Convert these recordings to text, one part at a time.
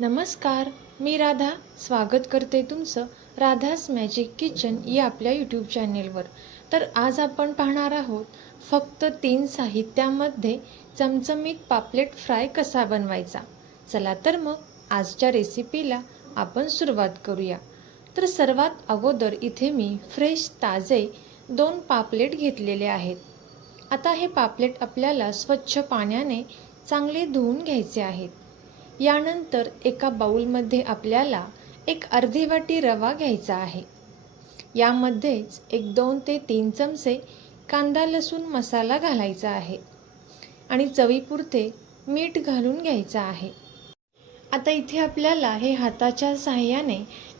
नमस्कार मी राधा. स्वागत करते तुमचं राधास मॅजिक किचन या आपल्या यूट्यूब चॅनेलवर तर आज आपण पाहणार आहोत फक्त तीन साहित्यामध्ये चमचमीत पापलेट फ्राय कसा बनवायचा? चला तर मग आजच्या रेसिपीला आपण सुरुवात करूया. तर सर्वात अगोदर इथे मी फ्रेश ताजे दोन पापलेट घेतलेले आहेत. आता हे पापलेट आपल्याला स्वच्छ पाण्याने चांगले धुवून घ्यायचे आहेत. यानंतर एका बाऊलमध्ये आपल्याला एक अर्धी वाटी रवा घ्यायचा आहे. यामध्येच एक दोन ते तीन चमचे कांदा लसूण मसाला घालायचा आहे आणि चवीपुरते मीठ घालून घ्यायचं आहे. आता इथे आपल्याला हे हाताच्या सहाय्याने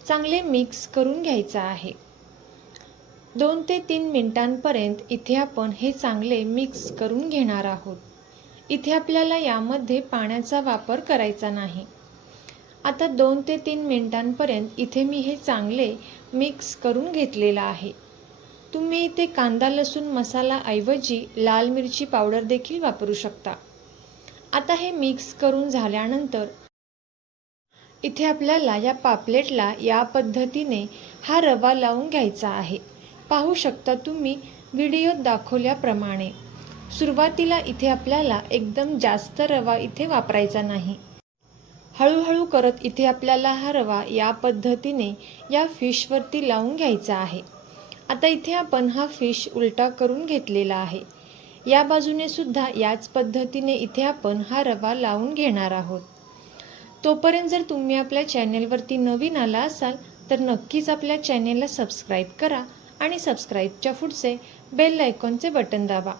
चांगले मिक्स करून घ्यायचं आहे. दोन ते तीन मिनटांपर्यंत इथे आपण हे चांगले मिक्स करून घेणार आहोत. इथे आपल्याला यामध्ये पाण्याचा वापर करायचा नाही. आता दोन ते तीन मिनिटांपर्यंत इथे मी हे चांगले मिक्स करून घेतलेलं आहे. तुम्ही इथे कांदा लसूण मसालाऐवजी लाल मिरची पावडर देखील वापरू शकता. आता हे मिक्स करून झाल्यानंतर इथे आपल्याला या पापलेटला या पद्धतीने हा रवा लावून घ्यायचा आहे. पाहू शकता तुम्ही व्हिडिओत दाखवल्याप्रमाणे. सुरुवातीला इथे आपल्याला एकदम जास्त रवा इथे वापरायचा नाही. हळूहळू करत इथे आपल्याला हा रवा या पद्धतीने या फिशवरती लावून घ्यायचा आहे. आता इथे आपण हा फिश उलटा करून घेतलेला आहे. या बाजूने सुद्धा याच पद्धतीने इथे आपण हा रवा लावून घेणार आहोत. तोपर्यंत जर तुम्ही आपल्या चॅनेलवरती नवीन आला असाल तर नक्कीच आपल्या चॅनेलला सबस्क्राईब करा आणि सबस्क्राईबच्या पुढचे बेल आयकॉनचे बटन दाबा.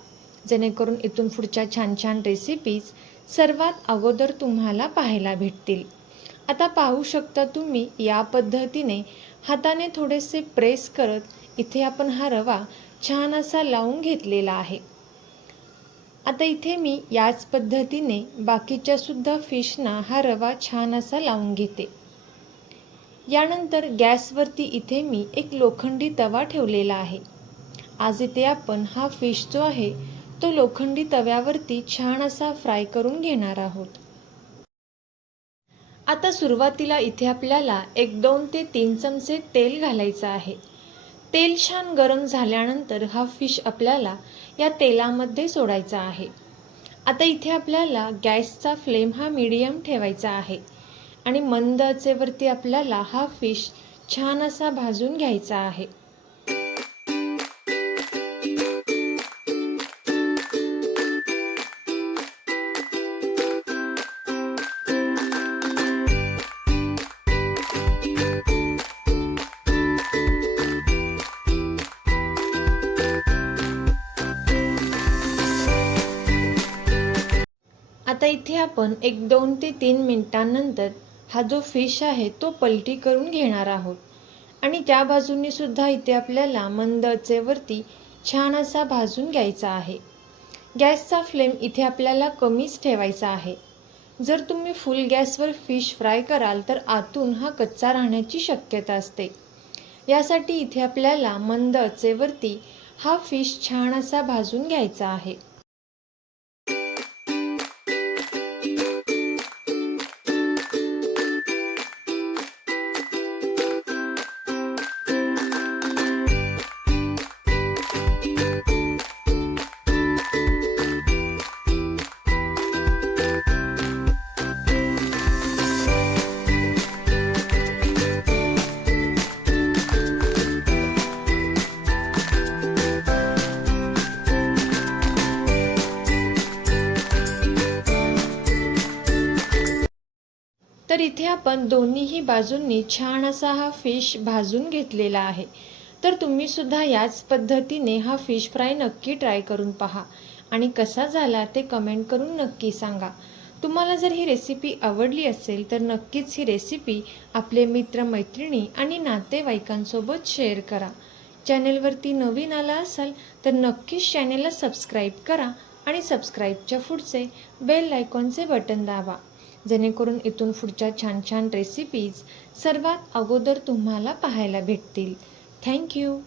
जेणेकरून इथून पुढच्या छान छान रेसिपीज सर्वात अगोदर तुम्हाला पाहायला भेटतील. आता पाहू शकता तुम्ही या पद्धतीने हाताने थोडेसे प्रेस करत इथे आपण हा रवा छान असा लावून घेतलेला आहे. आता इथे मी याच पद्धतीने बाकीच्यासुद्धा फिशना हा रवा छान असा लावून घेते. यानंतर गॅसवरती इथे मी एक लोखंडी तवा ठेवलेला आहे. आज इथे आपण हा फिश जो आहे तो लोखंडी तव्यावरती छान असा फ्राय करून घेणार आहोत. आता सुरुवातीला इथे आपल्याला एक दोन ते तीन चमचे तेल घालायचं आहे. तेल छान गरम झाल्यानंतर हा फिश आपल्याला या तेलामध्ये सोडायचा आहे. आता इथे आपल्याला गॅसचा फ्लेम हा मीडियम ठेवायचा आहे आणि मंद आचेवरती आपल्याला हा फिश छान असा भाजून घ्यायचा आहे. आता इथे आपण एक दोन ते तीन मिनटांनंतर हा जो फिश आहे तो पलटी करून घेणार आहोत. आणि त्या बाजूनी सुद्धा इथे आपल्याला मंद अचेवरती छान असा भाजून घ्यायचा आहे. गॅसचा फ्लेम इथे आपल्याला कमीच ठेवायचा आहे. जर तुम्ही फुल गॅसवर फिश फ्राय कराल तर आतून हा कच्चा राहण्याची शक्यता असते. यासाठी इथे आपल्याला मंद अचेवरती हा फिश छान असा भाजून घ्यायचा आहे. तर इथे आपण दोन्हीही बाजूंनी छान असा हा फिश भाजून घेतलेला आहे. तर तुम्ही सुद्धा याच पद्धतीने हा फिश फ्राय नक्की ट्राय करून पहा. आणि कसा झाला ते कमेंट करून नक्की सांगा. तुम्हाला जर ही रेसिपी आवडली असेल तर नक्कीच ही रेसिपी आपले मित्र मैत्रिणी आणि नातेवाईकांसोबत शेअर करा. चॅनेलवरती नवीन आला असाल तर नक्कीच चॅनेलला सबस्क्राईब करा आणि सबस्क्राईबच्या पुढचे बेल आयकॉनचे बटन दाबा. जेणेकरून इथून पुढच्या छान छान रेसिपीज सर्वात अगोदर तुम्हाला पाहायला भेटतील. थँक्यू